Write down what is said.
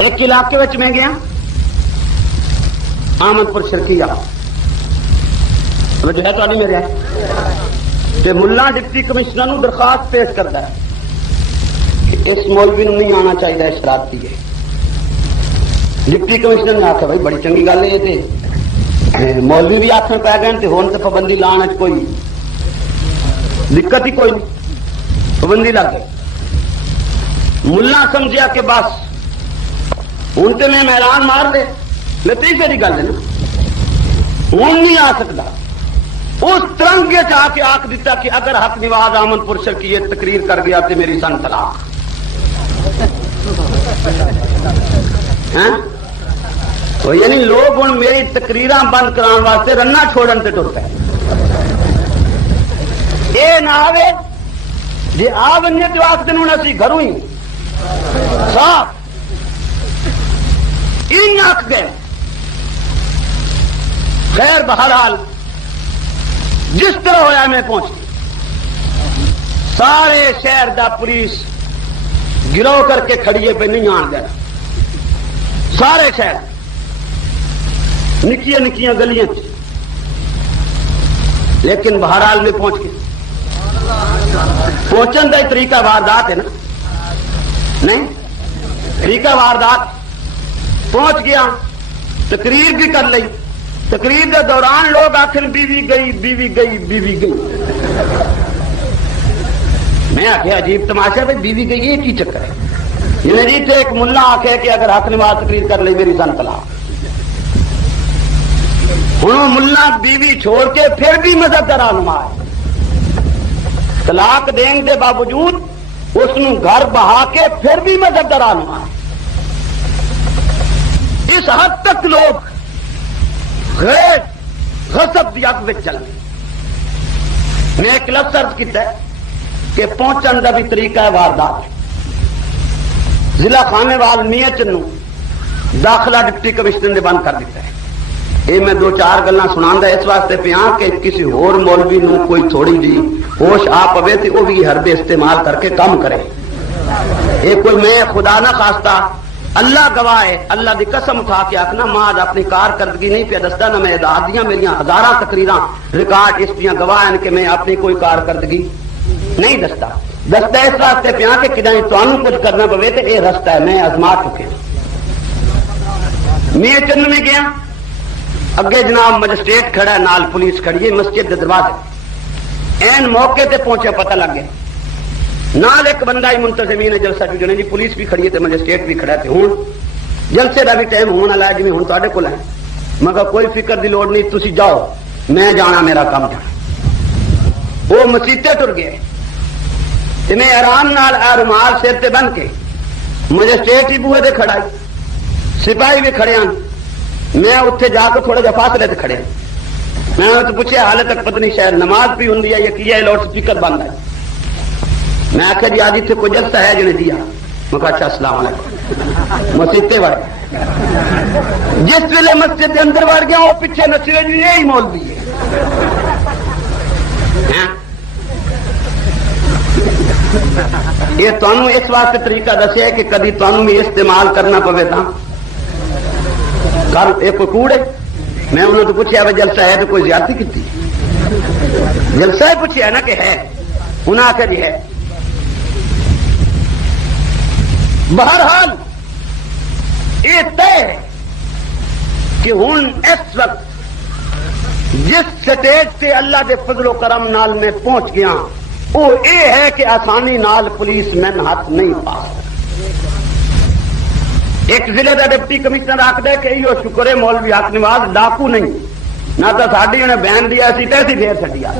ایک علاقے میں گیا آمد پور شرکیہ جو ہے تو نہیں میرے کہ ملا ڈپٹی کمشنر نو درخواست پیش کرتا ہے کہ اس مولوی نو نہیں آنا چاہیے شرارتی ہے. ڈپٹی کمشنر نے آخیا بھائی بڑی چنگی گل ہے تے مولوی بھی آخر پی گئے تے ہون تے پابندی لانے کوئی دقت ہی کوئی نہیں, پابندی لگ گئی. ملا سمجھا کہ بس ہوں تو میں میدان مار دے لطیفے کی گل ہے نا, ہوں نہیں آ سکتا. اس ترنگے چ آ کے آخ دیتا کہ اگر حق نواز آمد پور شرکیہ تقریر کر گیا تو میری سن طلاق. یعنی لوگ ہوں میری تقریراں بند کران واسطے رنا چھوڑن سے ٹر پے. یہ نہ آئے جی آ بنے تو آخ دن ہوں اسی گھروں ہی صاف آخ گئے. خیر بہرحال جس طرح ہوا میں پہنچ سارے شہر دا پولیس گروہ کر کے کھڑیے پہ نہیں آن گیا. سارے شہر نکیاں نکیاں گلیاں لیکن بہرحال میں پہنچ گئے. پہنچن کا طریقہ واردات ہے نا, نہیں طریقہ واردات. پہنچ گیا تقریر بھی کر لی. تقریر کے دوران لوگ آخر بیوی گئی بیوی گئی بیوی گئی. میں آخیا عجیب تماشا بھائی بیوی گئی یہ کی چکر ہے. جی تو ایک ملا آخے کہ اگر حق نواز تقریر کر لی میری سن طلاق. ہوں ملا بیوی چھوڑ کے پھر بھی مذہب کا رہنما ہے. طلاق دین کے باوجود اس گھر بہا کے پھر بھی مذہب کا رہنما ہے. اس حد تک لوگ غیر غصب کی اگ میں چل گئے. میں ایک لفظ عرض کیتا ہے کہ پہنچن کا بھی طریقہ ہے واردات. ضلع خانے وال میاں چنو داخلہ ڈپٹی کمشنر نے بند کر دیتا ہے. یہ میں دو چار گلاں سنا اس واسطے پیا کہ کسی اور مولوی نو کوئی تھوڑی جی ہوش آ پوے تو وہ بھی حربے استعمال کر کے کام کرے. یہ کوئی میں خدا نہ خواستہ اللہ گواہ ہے, اللہ دی قسم اٹھا کے آخنا ماں اپنی کارکردگی نہیں پہ دستا نہ میں دادیاں میری ہزاراں تقریراں ریکارڈ اس دیاں گواہ ہیں کہ میں اپنی کوئی کارکردگی نہیں دستا. دستا اس واسطے پیا کہ کدیں تمہیں کچھ کرنا پوے تو یہ رستہ ہے میں آزما چکے. میاں چند میں گیا اگے جناب مجسٹریٹ کھڑا ہے نال پولیس کھڑی ہے مسجد کے دروازے. این موقع تے پہنچے پتہ لگ گیا نال ایک بندہ ہی منتظمین ہے جلسہ جو جی پولیس بھی کھڑی ہے تے مجسٹریٹ بھی کھڑا ہے. ہوں جلسے کا بھی ٹائم ہونے والا ہے جی ہوں تے کول ہے. میں کہا کوئی فکر دی لوڑ نہیں تسی جاؤ میں جانا میرا کام جانا. وہ مسیتے ٹر گئے تے میں آرام نال رومال سر تے بن کے مجسٹریٹ ہی بوہے تے کھڑا ہے سپاہی بھی کھڑے ہیں. میں اتنے جا کے تھوڑے جا فاصلے تے کھڑے. میں تو پوچھا حال تک پتنی شاید نماز بھی ہوں یا کی ہے لاؤڈ سپیکر بند ہے. میں آخیا جی آج اتنے کوئی جلسہ ہے جنہیں دیا. میں کہا اچھا السلام علیکم. مسجد وڑ گیا. جس ویلے مسجد کے اندر وڑ گیا وہ پیچھے نچے جی یہی مولوی ہے. یہ تمہیں اس واسطے طریقہ دسیا کہ کدی تمہیں بھی استعمال کرنا پوے تا کل ایک کوئی کوڑ ہے. میں انہوں نے پوچھا بھائی جلسہ ہے تو کوئی زیادتی کی جلسہ ہے پوچھا نا کہ ہے انہیں آخر جی ہے. بہرحال یہ طے ہے کہ ہوں اس وقت جس سٹیج پہ اللہ کے فضل و کرم نال میں پہنچ گیا وہ یہ ہے کہ آسانی نال پولیس مین ہاتھ نہیں پا. ایک ضلع کا ڈپٹی کمشنر آخر کہ یہ شکر ہے مولوی حق نواز ڈاکو نہیں نہ تو ساری انہیں بین دیا سی تے پھر چڈیا.